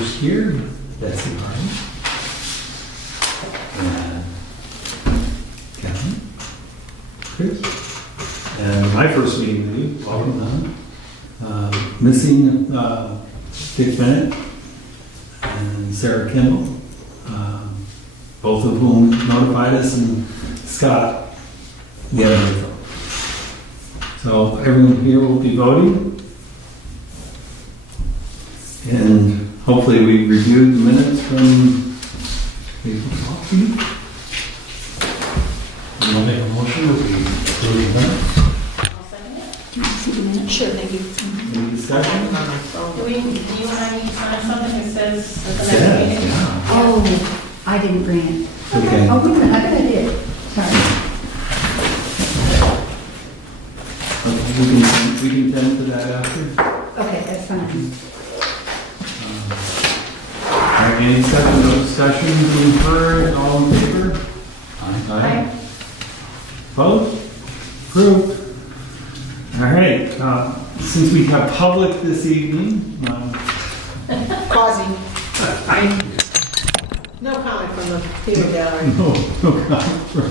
Who's here? Betsy Harden. And Kevin. Chris. And my first meeting with you, welcome on. Missing Dick Bennett and Sarah Kimball, both of whom notified us, and Scott, the other. So everyone here will be voting. And hopefully we reviewed the minutes from April 12th. You want to make a motion or we approve the minutes? I'll second it. Do you want to see the minutes? Sure, thank you. Any discussion? Do you and I need to sign something that says at the next Yes, meeting? yeah. Oh, I didn't bring it. Okay. Oh, wait a minute, I bet I did. Sorry. Okay, we can tend to that after. Okay, that's fine. All right, any second, no discussion being heard, all in favor? Aye. Vote? Approved. All right, since we have public this evening, Quasi. No comment from the theater gallery. no comment from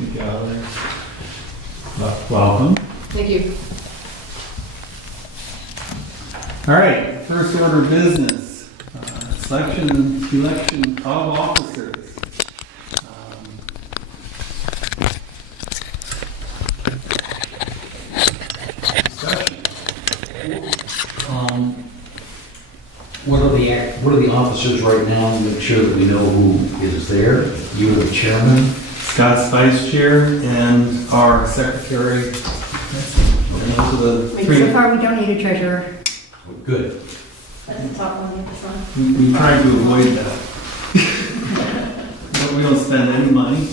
the gallery. Welcome. Thank you. All right, first order of business, election of officers. Discussion. What are the officers right now, to make sure that we know who is there? You are the chairman. Scott's vice chair and our secretary. And those are the Wait, three. so far, we don't need a treasurer. Good. That's the top one, the front. We try to avoid that. But we don't spend any money.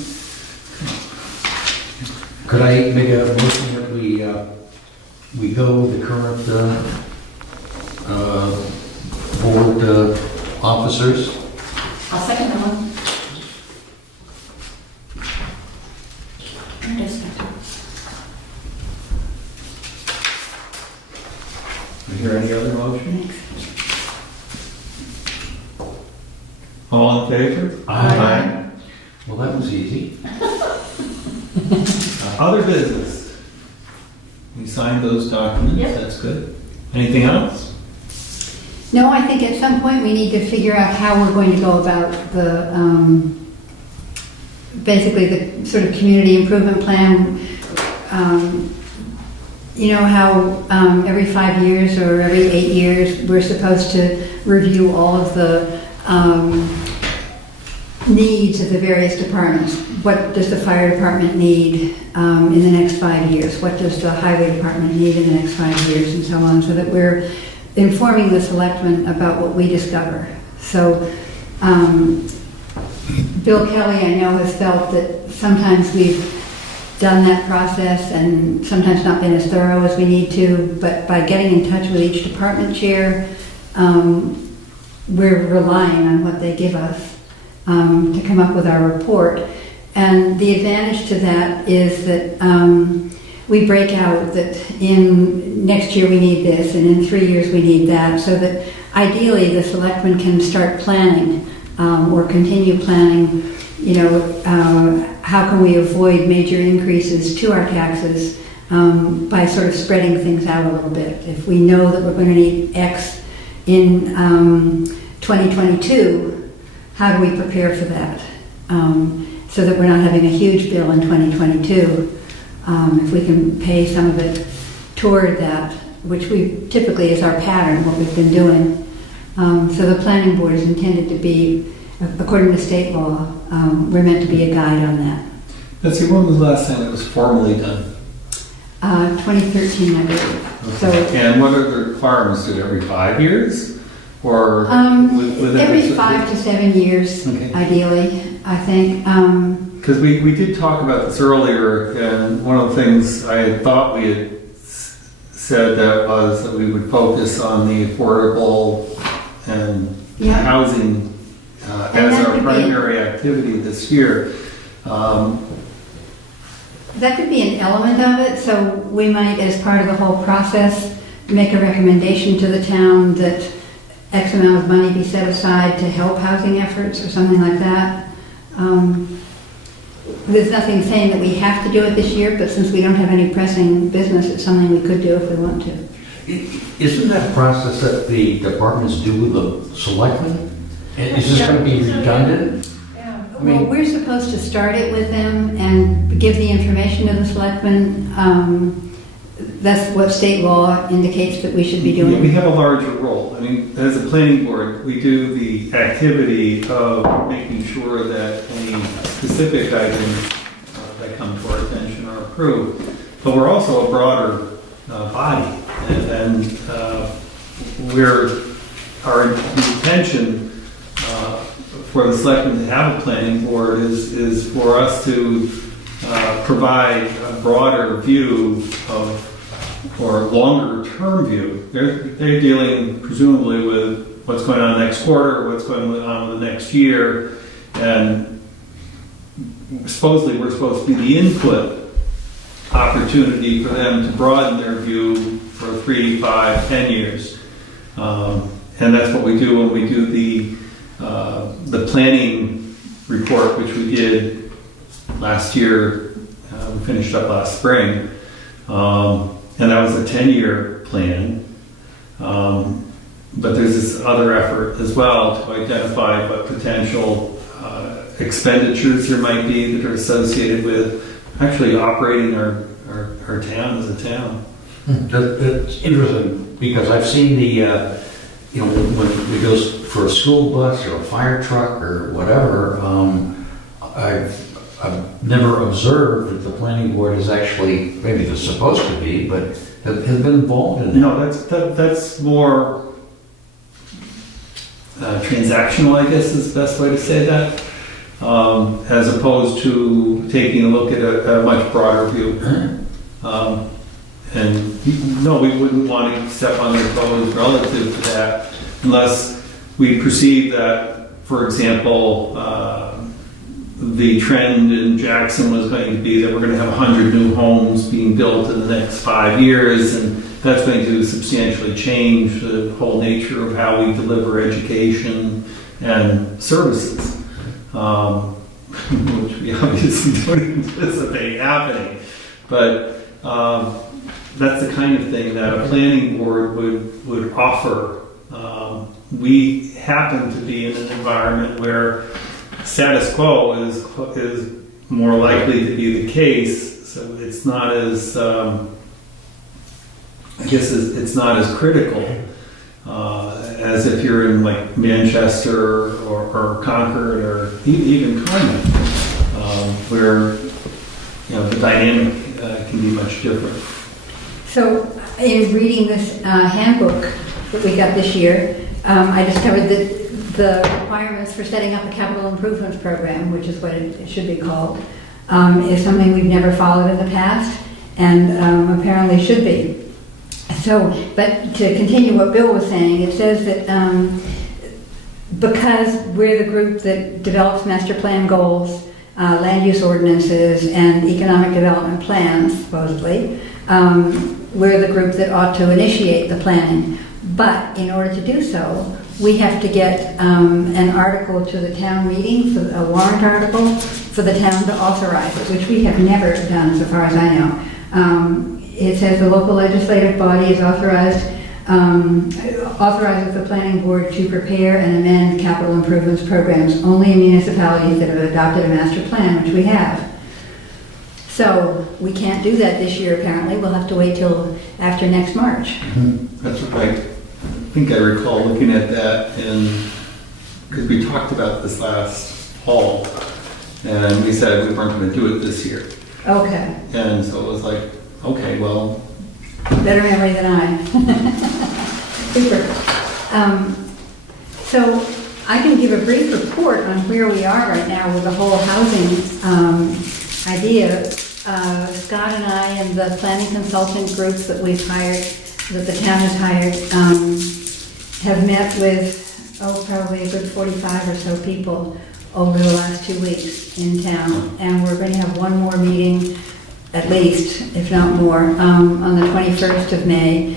Could I make a motion that we go with the current board officers? I'll second that one. Is there any other motion? All in favor? Aye. Well, that was easy. Other business. We signed those documents, Yep. that's good. Anything else? No, I think at some point we need to figure out how we're going to go about the, basically the sort of community improvement plan. You know how every 5 years or every 8 years, we're supposed to review all of the needs of the various departments. What does the fire department need in the next 5 years? What does the highway department need in the next 5 years, and so on, so that we're informing the selectmen about what we discover. So Bill Kelly, I know, has felt that sometimes we've done that process and sometimes not been as thorough as we need to, but by getting in touch with each department chair, we're relying on what they give us to come up with our report. And the advantage to that is that we break out that in next year we need this, and in 3 years we need that, so that ideally the selectmen can start planning or continue planning, you know, how can we avoid major increases to our taxes by sort of spreading things out a little bit. If we know that we're going to need X in 2022, how do we prepare for that? So that we're not having a huge bill in 2022. If we can pay some of it toward that, which we typically is our pattern, what we've been doing. So the planning board is intended to be, according to state law, we're meant to be a guide on that. Betsy, when was the last time it was formally done? 2013, I believe. So And what are the requirements? Do it every 5 years? Or within every 5 to 7 years, Okay. ideally, I think. Because we did talk about this earlier, and one of the things I had thought we had said that was that we would focus on the affordable and Yeah. housing And as that our could be- primary activity this year. That could be an element of it, so we might, as part of the whole process, make a recommendation to the town that X amount of money be set aside to help housing efforts or something like that. There's nothing saying that we have to do it this year, but since we don't have any pressing business, it's something we could do if we want to. Isn't that a process that the departments do with the selectmen? Is this going to be redundant? Yeah. I mean- Well, we're supposed to start it with them and give the information to the selectmen. That's what state law indicates that we should be Yeah, we doing. have a larger role. I mean, as a planning board, we do the activity of making sure that any specific items that come to our attention are approved. But we're also a broader body, and our intention for the selectmen to have a planning board is for us to provide a broader view of, or longer term view. They're dealing presumably with what's going on next quarter, what's going on with the next year, and supposedly we're supposed to be the input opportunity for them to broaden their view for 3, 5, 10 years. And that's what we do when we do the planning report, which we did last year. We finished up last spring. And that was a 10-year plan. But there's this other effort as well to identify what potential expenditures there might be that are associated with actually operating our town as a town. That's interesting, because I've seen the, when it goes for a school bus or a fire truck or whatever, I've never observed that the planning board is actually, maybe they're supposed to be, but have been involved in it. No, that's more transactional, I guess is the best way to say that, as opposed to taking a look at a much broader view. And no, we wouldn't want to step on their toes relative to that unless we perceive that, for example, the trend in Jackson was going to be that we're going to have 100 new homes being built in the next 5 years, and that's going to substantially change the whole nature of how we deliver education and services, which we obviously don't anticipate happening. But that's the kind of thing that a planning board would offer. We happen to be in an environment where status quo is more likely to be the case, so it's not as it's not as critical as if you're in like Manchester or Concord or even Carmen, where the dynamic can be much different. So in reading this handbook that we got this year, I discovered that the requirements for setting up a capital improvements program, which is what it should be called, is something we've never followed in the past and apparently should be. So, but to continue what Bill was saying, it says that because we're the group that develops master plan goals, land use ordinances, and economic development plans, supposedly, we're the group that ought to initiate the planning. But in order to do so, we have to get an article to the town meeting, for a warrant article, for the town to authorize it, which we have never done so far as I know. It says the local legislative body is authorizes the planning board to prepare and amend capital improvements programs only in municipalities that have adopted a master plan, which we have. So we can't do that this year apparently. We'll have to wait till after next March. That's right. I think I recall looking at that, because we talked about this last fall, and we said we weren't going to do it this year. Okay, And so it was like, okay, well, better memory than I. Super. So I can give a brief report on where we are right now with the whole housing idea. Scott and I and the planning consultant groups that we've hired, that the town has hired, have met with, probably a good 45 or so people over the last 2 weeks in town. And we're going to have one more meeting, at least, if not more, on the 21st of May,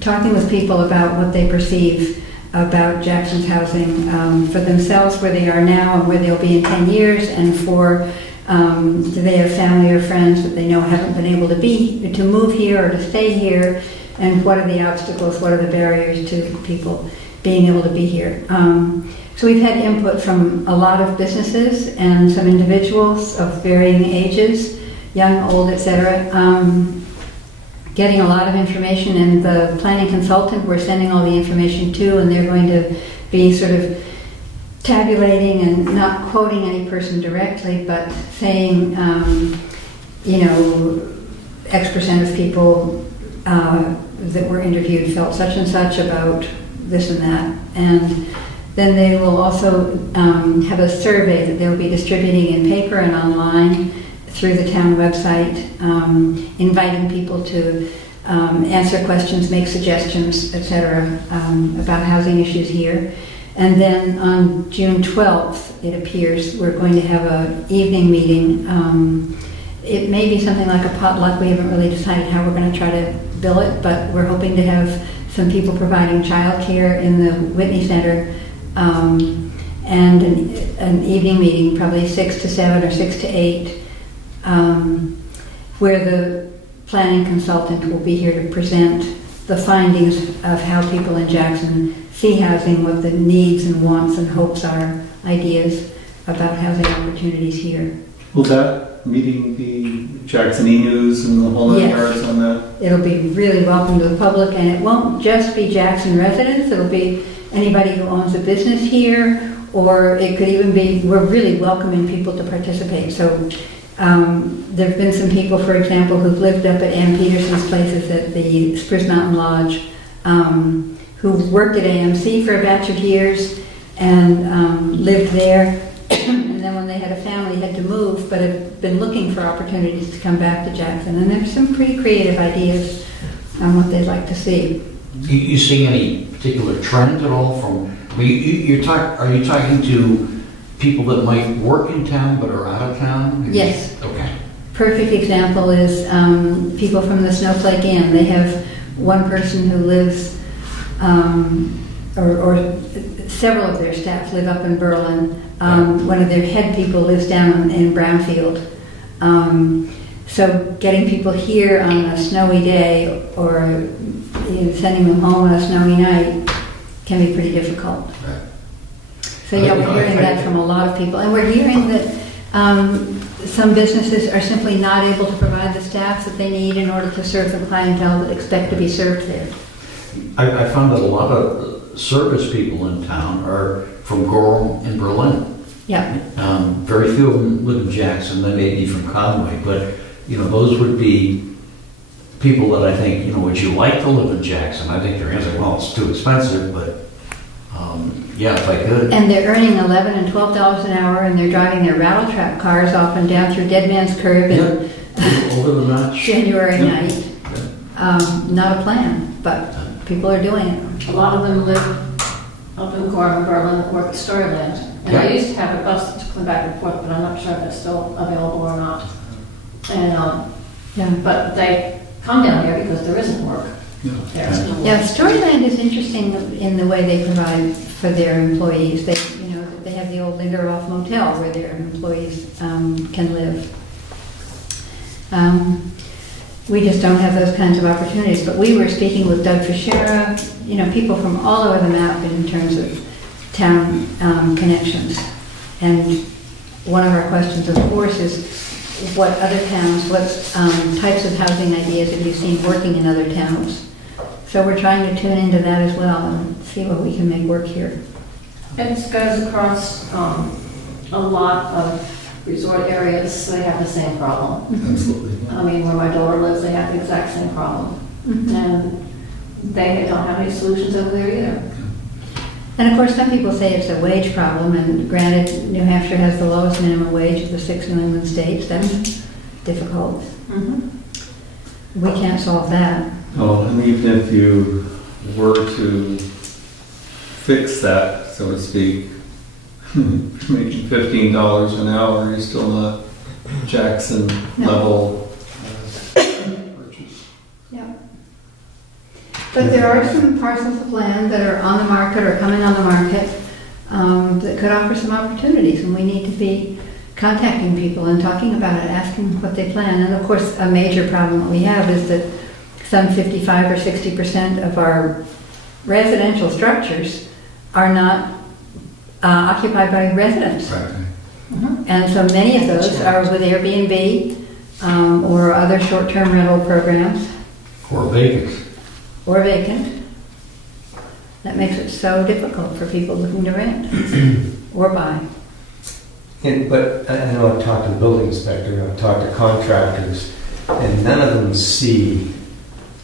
talking with people about what they perceive about Jackson's housing for themselves, where they are now and where they'll be in 10 years, and for do they have family or friends that they know haven't been able to move here or to stay here, and what are the obstacles, what are the barriers to people being able to be here. So we've had input from a lot of businesses and some individuals of varying ages, young, old, etc. Getting a lot of information, and the planning consultant we're sending all the information to, and they're going to be sort of tabulating and not quoting any person directly, but saying, X% of people that were interviewed felt such and such about this and that. And then they will also have a survey that they'll be distributing in paper and online through the town website, inviting people to answer questions, make suggestions, etc., about housing issues here. And then on June 12th, it appears, we're going to have an evening meeting. It may be something like a potluck. We haven't really decided how we're going to try to bill it, but we're hoping to have some people providing childcare in the Whitney Center, and an evening meeting, probably 6 to 7 or 6 to 8, where the planning consultant will be here to present the findings of how people in Jackson see housing, what the needs and wants and hopes are, ideas about housing opportunities here. Will that meeting be Jackson E-News and the whole nine Yes. yards on that? It'll be really welcome to the public, and it won't just be Jackson residents. It'll be anybody who owns a business here, or it could even be, we're really welcoming people to participate. So there have been some people, for example, who've lived up at Ann Peterson's places at the Spruce Mountain Lodge, who worked at AMC for a batch of years and lived there. And then when they had a family, had to move, but have been looking for opportunities to come back to Jackson. And there's some pretty creative ideas on what they'd like to see. You see any particular trend at all from, are you talking to people that might work in town but are out of town? Yes. Okay. Perfect example is people from the Snowflake Inn. They have one person who lives, or several of their staff live up in Berlin. One of their head people lives down in Brownfield. So getting people here on a snowy day or sending them home on a snowy night can be pretty difficult. Right. So yeah, we're hearing that from a lot of people. And we're hearing that some businesses are simply not able to provide the staff that they need in order to serve the clientele that expect to be served there. I found that a lot of service people in town are from Gorham and Berlin. Yeah. Very few of them live in Jackson. They may be from Conway, but those would be people that I think, would you like to live in Jackson? I think their answer, well, it's too expensive, but yeah, if I could. And they're earning $11 and $12 an hour, and they're driving their rattle trap cars off and down through Dead Man's Curve in Over the notch. January Yeah. night. Not a plan, but people are doing it. A lot of them live up in Gorham, Berlin, that work at Storyland. And I used to have a bus that took them back and forth, but I'm not sure if it's still available or not. And, Yeah. but they come down here because there isn't work. There's no work. Yeah, Storyland is interesting in the way they provide for their employees. They have the old Linderoff Motel where their employees can live. We just don't have those kinds of opportunities. But we were speaking with Doug Fischera, people from all over the map in terms of town connections. And one of our questions, of course, is what other towns, what types of housing ideas have you seen working in other towns? So we're trying to tune into that as well and see what we can make work here. It goes across a lot of resort areas, they have the same problem. Absolutely. I mean, where my daughter lives, they have the exact same problem. And they don't have any solutions over there either. And of course, some people say it's a wage problem, and granted, New Hampshire has the lowest minimum wage of the 6 New England states. That's difficult. We can't solve that. Oh, and even if you were to fix that, so to speak, making $15 an hour, you're still not Jackson No. level purchase. Yeah. But there are some parcels of land that are on the market or coming on the market that could offer some opportunities, and we need to be contacting people and talking about it, asking what they plan. And of course, a major problem that we have is that some 55 or 60% of our residential structures are not occupied by residents. And so many of those are with Airbnb or other short-term rental programs Or vacant. or vacant. That makes it so difficult for people looking to rent or buy. But I know I've talked to the building inspector, I've talked to contractors, and none of them see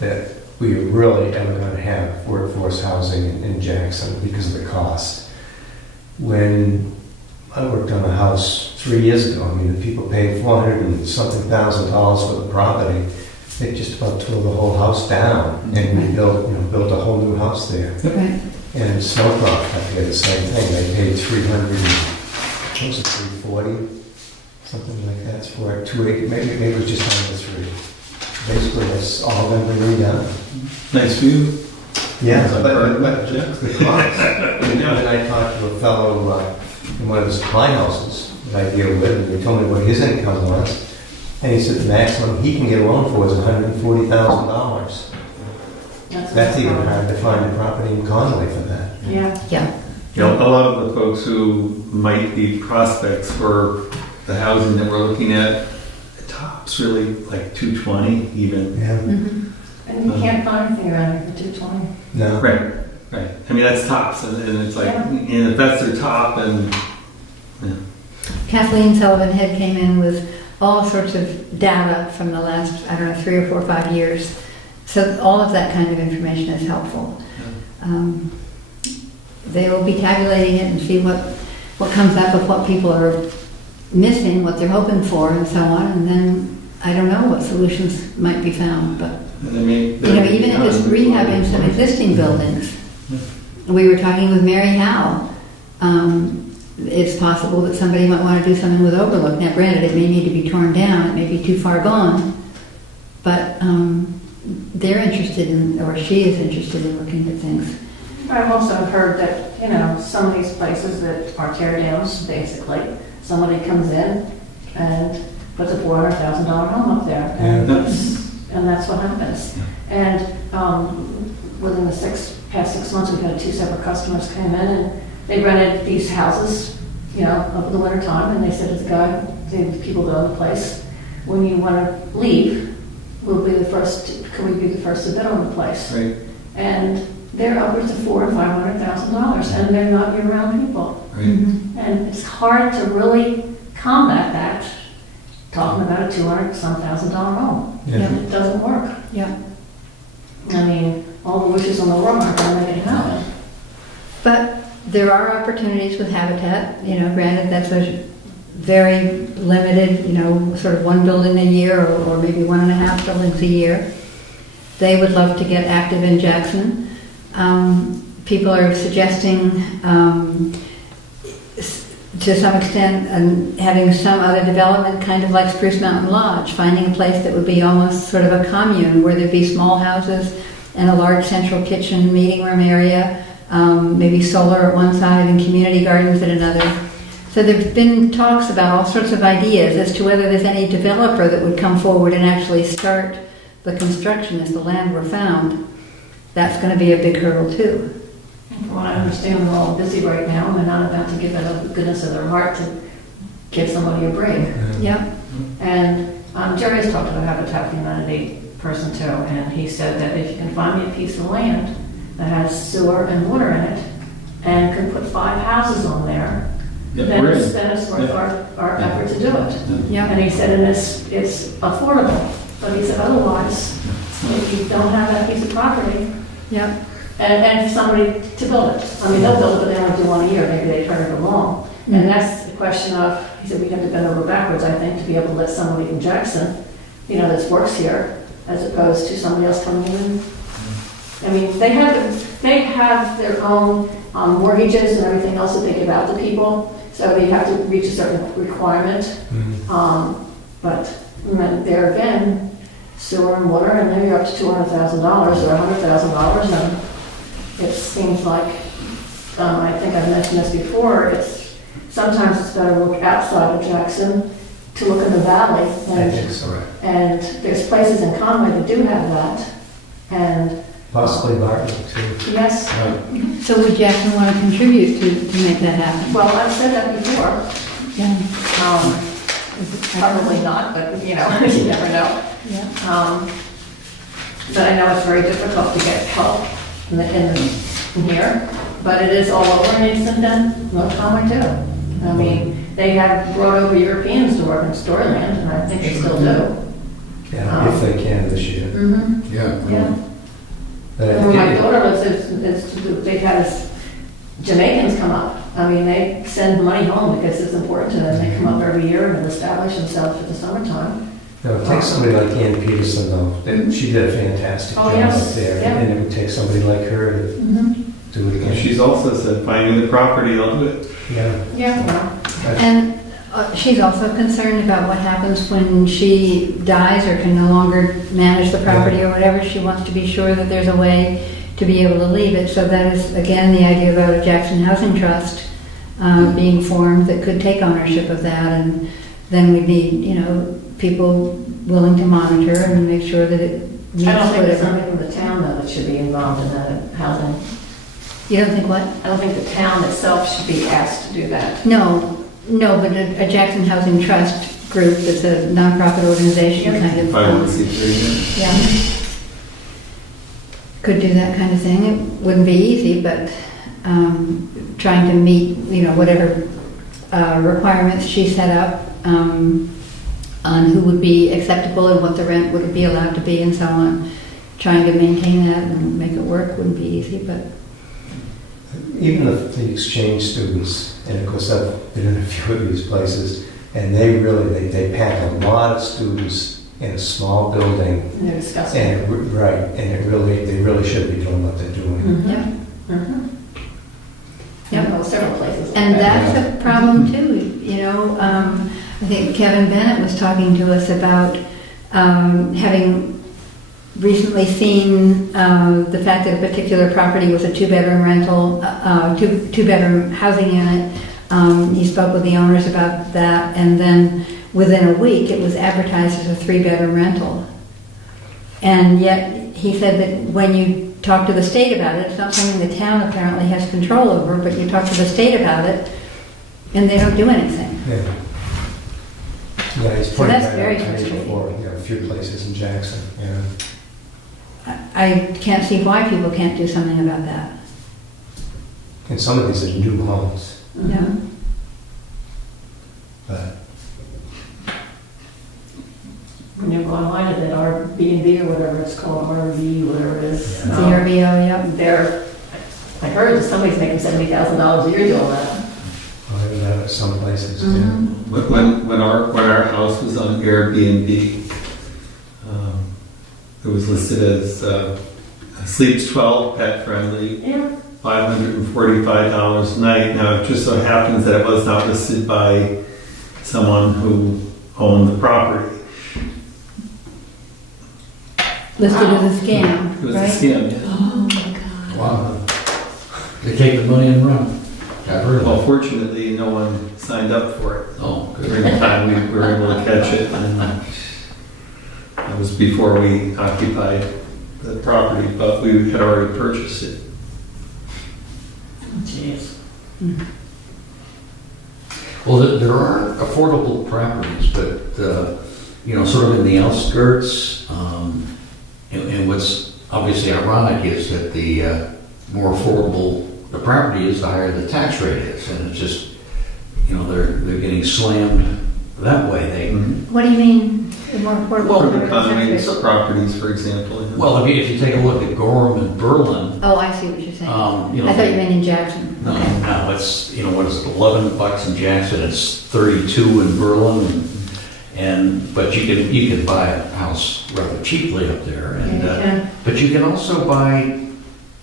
that we are really ever going to have workforce housing in Jackson because of the cost. When I worked on a house 3 years ago, I mean, the people paid $400 and something thousand for the property. They just about tore the whole house down and we built a whole new house there. Right. And Snowcroft, I did the same thing. They paid $340, something like that for it. 280, maybe it was just under 3. Basically, that's all been redone. Nice view. Yeah, Sounds like but perfect, the yeah. cost. And I talked to a fellow in one of the supply houses that I deal with, and he told me what his income was. And he said the maximum he can get a loan for is $140,000. That's even hard to find a property in Conway for that. Yeah. Yeah. You know, a lot of the folks who might be prospects for the housing that we're looking at, the top's really like 220 even. Yeah. Mhm. And you can't find anything around here for 220. No. Right. I mean, that's tops, and it's like, Yeah. and if that's their top, and Kathleen Sullivan Head came in with all sorts of data from the last, 3 or 4 or 5 years. So all of that kind of information is helpful. They will be tabulating it and see what comes up with what people are missing, what they're hoping for, and so on. And then I don't know what solutions might be found, but I mean, even if it's rehabbing some existing buildings. We were talking with Mary Howe. It's possible that somebody might want to do something with Overlook. Now, granted, it may need to be torn down, it may be too far gone, but they're interested in, or she is interested in looking at things. I've also heard that, some of these places that are tear downs, basically, somebody comes in and puts a $400,000 home up there. And that's what happens. And within the past 6 months, we've had 2 separate customers come in and they rented these houses, over the winter time, and they said to the people that own the place, when you want to leave, can we be the first to bid on the place? Right. And they're upwards of $400,000 and $500,000, and they're not year-round people. Right. And it's hard to really combat that, talking about a $200,000 home. Yeah. It doesn't work. Yeah. I mean, all the wishes in the world aren't going to make it happen. But there are opportunities with Habitat. Granted, that's a very limited, sort of 1 building a year or maybe 1.5 buildings a year. They would love to get active in Jackson. People are suggesting, to some extent, having some other development, kind of like Spruce Mountain Lodge, finding a place that would be almost sort of a commune where there'd be small houses and a large central kitchen, meeting room area, maybe solar at one side and community gardens at another. So there've been talks about all sorts of ideas as to whether there's any developer that would come forward and actually start the construction as the land were found. That's going to be a big hurdle too. From what I understand, they're all busy right now, and they're not about to give it out of the goodness of their heart to give somebody a break. Yeah. And Jerry's talked to a Habitat for Humanity person too, and he said that if you can find me a piece of land that has sewer and water in it, and can put 5 houses on there, Yeah, then we're it's in. worth our effort to do it. Yeah. And he said, and it's affordable, but he said otherwise, if you don't have that piece of property, Yeah. and somebody to build it. I mean, they'll build it, but they only do 1 a year, maybe they turn it along. And that's the question of, he said, we have to bend over backwards, I think, to be able to let somebody in Jackson, that works here, as opposed to somebody else coming in. I mean, they have their own mortgages and everything else that they give out to people, so they have to reach a certain requirement. But there again, sewer and water, and then you're up to $200,000 or $100,000, and it seems like, I think I've mentioned this before, sometimes it's better to look outside of Jackson to look in the valley, I think so. and there's places in Conway that do have that, and Possibly Bartlett too. yes, So would Jackson want to contribute to make that happen? well, I've said that before, Yeah. probably not, but you know, you never know. Yeah. But I know it's very difficult to get help in here, but it is all over in Easton, North Conway too. I mean, they have brought over Europeans to work in Storyland, and I think they still do. Yeah, if they can this year. Mm-hmm, Yeah. yeah. But I And think where my it- daughter lives, they've had Jamaicans come up. I mean, they send money home because it's important to them. They come up every year and establish themselves for the summertime. No, it takes somebody like Ann Peterson though. She did a fantastic Oh, job yes, up there. yeah. And it would take somebody like her to Mm-hmm. do it again. She's also said, finding the property, I'll do it. Yeah. Yeah, well, And she's also concerned about what happens when she dies or can no longer manage the property or whatever. She wants to be sure that there's a way to be able to leave it. So that is, again, the idea about a Jackson Housing Trust being formed that could take ownership of that. And then we'd need, people willing to monitor and make sure that it meets I don't think there's whatever. something from the town though that should be involved in the housing. You don't think what? I don't think the town itself should be asked to do that. No, but a Jackson Housing Trust group that's a nonprofit organization kind of. 501c3. Yeah. Could do that kind of thing. It wouldn't be easy, but trying to meet, whatever requirements she set up on who would be acceptable and what the rent would be allowed to be and so on. Trying to maintain that and make it work wouldn't be easy, but Even the exchange students, and of course I've been in a few of these places, and they pack a lot of students in a small building. And they're discussing. And they really should be doing what they're doing. Mhm. yeah. Mhm. Yep. Well, several places. like And that. that's a problem too, I think Kevin Bennett was talking to us about having recently seen the fact that a particular property was a two-bedroom rental, two-bedroom housing unit. He spoke with the owners about that, and then within a week, it was advertised as a three-bedroom rental. And yet, he said that when you talk to the state about it, it's not something the town apparently has control over, but you talk to the state about it, and they don't do anything. Yeah. Yeah, he's So pointed that's that very out to me frustrating. before, a few places in Jackson, I can't see why people can't do something about that. And some of these are new homes, Yeah. but When you go online to that Airbnb or whatever it's called, RV, whatever it is. The RBO, yeah. I heard that somebody's making $70,000 a year doing that. I do that at some places, Mm-hmm. yeah. When our house was on Airbnb, it was listed as sleeps 12, pet friendly, Yeah. $545 a night. Now, it just so happens that it was not listed by someone who owned the property. Listed as a scam, It was a right? scam, yeah. Oh, my God. Wow. They take the money and run. Got rid of Well, it. fortunately, no one signed up for it. Oh, good. During the time we were able to catch it, and that was before we occupied the property, but we had already purchased it. Jeez. Well, there are affordable properties, but, sort of in the outskirts. And what's obviously ironic is that the more affordable the property is, the higher the tax rate is. And it's just, they're getting slammed that way. What do you mean, the more affordable? For the tax condominiums rate? properties, for example. yeah. Well, if you take a look at Gorham and Berlin, Oh, I see what you're saying. I thought you meant in Jackson. No, Okay. no, it's, what is it, $11 in Jackson, it's 32 in Berlin, but you can buy a house rather cheaply up there, Yeah. but you can also buy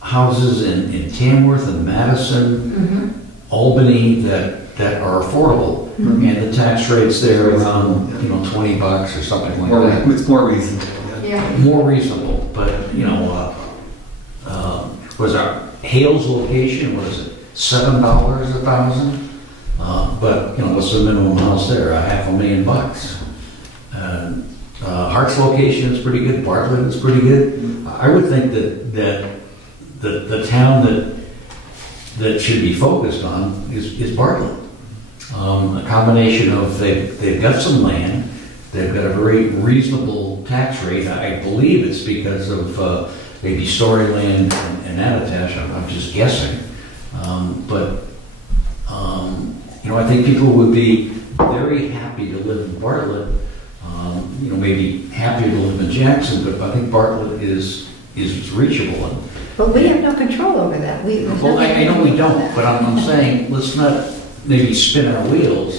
houses in Tamworth and Madison, Mhm. Albany that are affordable, Mhm. and the tax rates there around, $20 or something like that. It's more reasonable, yeah. Yeah. more reasonable, but, you know, was our Hales location, what is it, $7 a thousand? But, you know, what's the minimum house there? $500,000. Hart's location is pretty good, Bartlett is pretty good. I would think that the town that should be focused on is Bartlett. A combination of, they've got some land, they've got a very reasonable tax rate. I believe it's because of maybe story land and Attitash, I'm just guessing. But you know, I think people would be very happy to live in Bartlett. You know, maybe happier to live in Jackson, but I think Bartlett is reachable. But we have no control over that. Well, I know we don't, but I'm saying, let's not maybe spin our wheels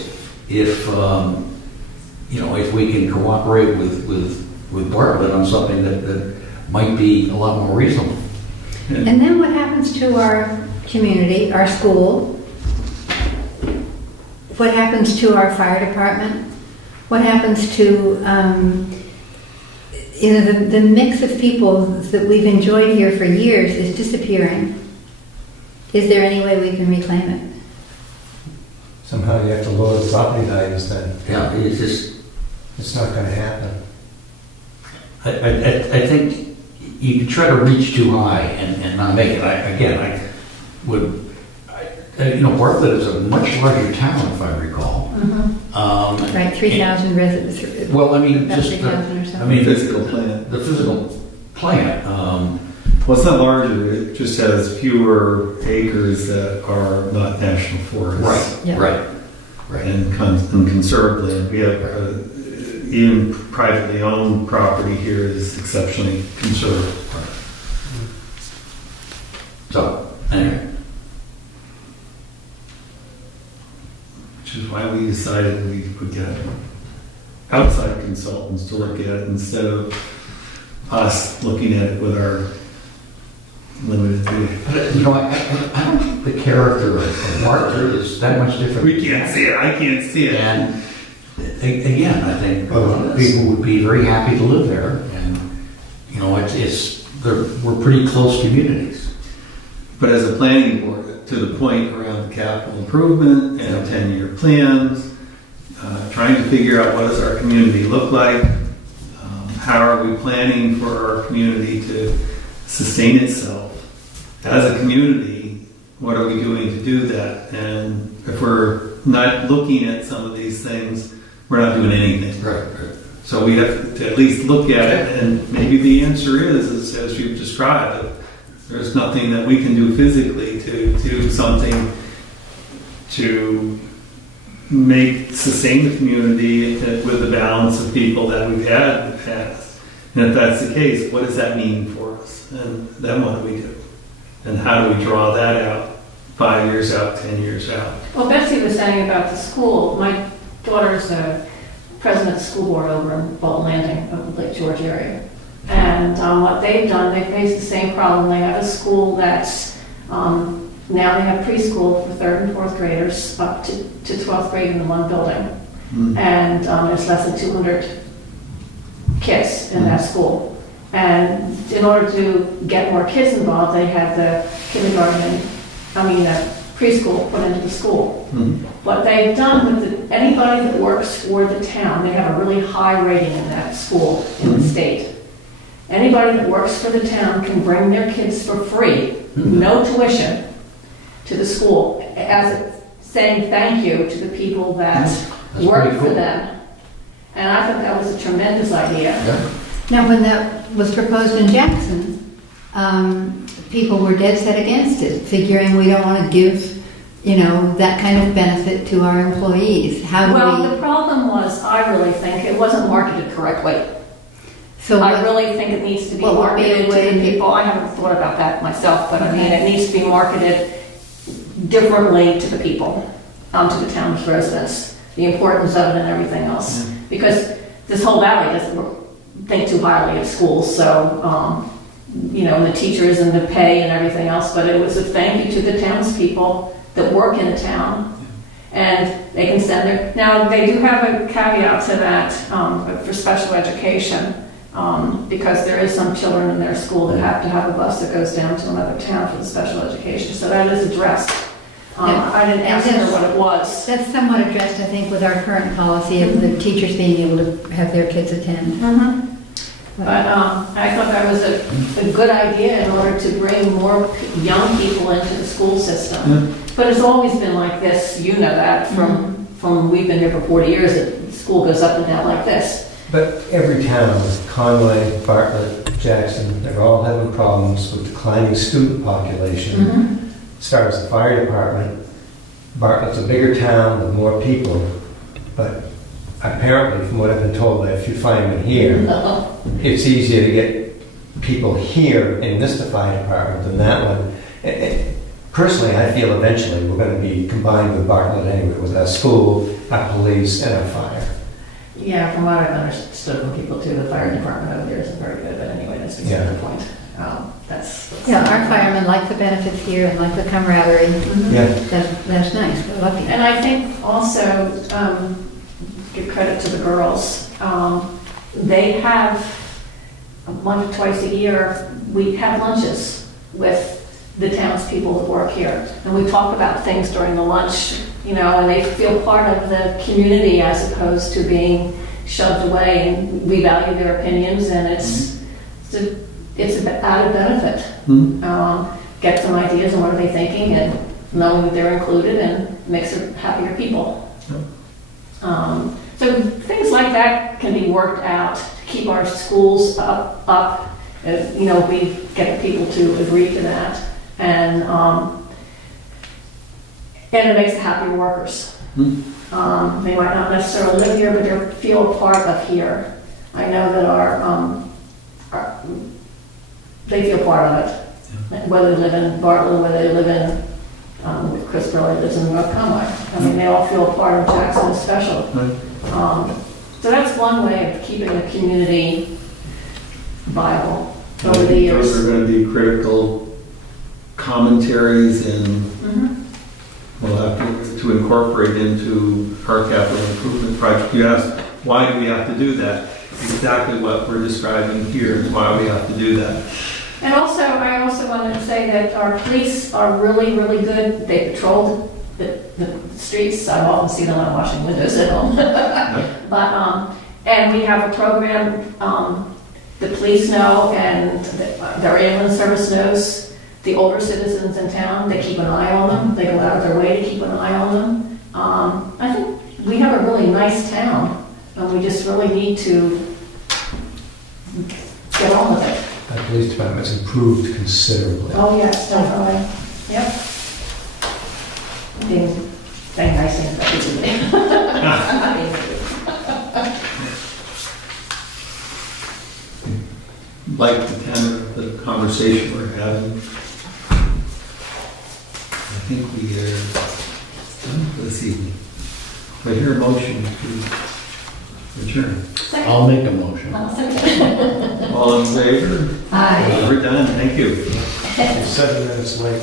if, you know, if we can cooperate with Bartlett on something that might be a lot more reasonable. And then what happens to our community, our school? What happens to our fire department? What happens to, you know, the mix of people that we've enjoyed here for years is disappearing. Is there any way we can reclaim it? Somehow you have to lower the property values then. Yeah, it's just, It's not gonna happen. I think you can try to reach too high and not make it. I would, you know, Bartlett is a much larger town, if I recall. Right, 3,000 residents. Well, I mean, About just, 3,000 or I something. mean, Physical plant. the physical plant. Well, it's not larger, it just has fewer acres that are not national forests. Yeah. Right. And conserved land. We have, even privately owned property here is exceptionally conserved. So, anyway. Which is why we decided we would get outside consultants to look at it instead of us looking at it with our limited view. But, you know, I don't think the character of Bartlett is that much different. We can't see it, I can't see it. And again, I think people would be very happy to live there, and you know, we're pretty close communities. But as a planning board, to the point around the capital improvement and 10-year plans, trying to figure out what does our community look like, how are we planning for our community to sustain itself as a community, what are we doing to do that? And if we're not looking at some of these things, we're not doing anything. Right. So we have to at least look at it, and maybe the answer is as you've described, that there's nothing that we can do physically to do something to sustain the community with the balance of people that we've had in the past. And if that's the case, what does that mean for us? And then what do we do? And how do we draw that out 5 years out, 10 years out? Well, Betsy was saying about the school. My daughter's president of the school board over in Bolton Landing, up in Lake George area. And what they've done, they faced the same problem. They have a school that's, now they have preschool for 3rd and 4th graders up to 12th grade in the one building. And there's less than 200 kids in that school. And in order to get more kids involved, they had the preschool put into the school. What they've done with anybody that works for the town, they have a really high rating in that school in the state. Anybody that works for the town can bring their kids for free, no tuition, to the school as saying thank you to the people that That's work pretty for cool. them. And I thought that was a tremendous idea. Yeah. Now, when that was proposed in Jackson, people were dead set against it, figuring we don't want to give, you know, that kind of benefit to our employees. How do Well, the problem was, I really think it wasn't marketed correctly. So I what- really think it needs to be what would be a marketed to way the to- people. I haven't thought about that myself, but I mean, it needs to be marketed differently to the people, to the town's residents, the importance of it and everything else. Because this whole valley doesn't think too highly of schools, so, you know, and the teachers and the pay and everything else, but it was a thank you to the townspeople that work in the town. And they can send now they do have a caveat to that, for special education. because there is some children in their school that have to have a bus that goes down to another town for the special education, so that is addressed. Yeah. I didn't ask her what it was. That's somewhat addressed, I think, with our current policy of the teachers being able to have their kids attend. Mhm. But I thought that was a good idea in order to bring more young people into the school system. But it's always been like this, you know that, from we've been here for 40 years, that school goes up and down like this. But every town, Conway, Bartlett, Jackson, they're all having problems with declining student population. As far as the fire department, Bartlett's a bigger town with more people, but apparently, from what I've been told by a few firemen here, it's easier to get people here in this fire department than that one. Personally, I feel eventually we're going to be combined with Bartlett anyway, with our school, our police, and our fire. Yeah, from what I've understood from people too, the fire department over there isn't very good, but anyway, that's beside the point. That's. Yeah, our firemen like the benefits here and like the camaraderie. Yeah. That's nice, we're lucky. And I think also, give credit to the girls, they have, once or twice a year, we have lunches with the townspeople that work here. And we talk about things during the lunch, you know, and they feel part of the community as opposed to being shoved away. And we value their opinions, and it's an added benefit. Get some ideas on what are they thinking, and knowing that they're included, and makes it happier people. So things like that can be worked out to keep our schools up. You know, we get the people to agree to that, and it makes the happier workers. They might not necessarily live here, but they feel a part of here. I know that they feel part of it. Whether they live in Bartlett, whether they live in Chris Burley lives in North Conway. I mean, they all feel a part of Jackson especially. So that's one way of keeping the community viable over the years. Those are going to be critical commentaries, and we'll have to incorporate into our capital improvement project. You asked, why do we have to do that? Exactly what we're describing here is why we have to do that. And also, I also wanted to say that our police are really, really good. They patrol the streets. I often see them on washing windows at home. But, and we have a program, the police know, and their ambulance service knows, the older citizens in town, they keep an eye on them. They go out of their way to keep an eye on them. I think we have a really nice town, and we just really need to get on with it. Our police department's improved considerably. Oh, yes, definitely. Yep. Being very nice things about everybody. Like the tenor of the conversation we're having, I think we are done for this evening. I hear a motion to adjourn. I'll make a motion. All in favor? Aye. We're done, thank you. We're 7 minutes late.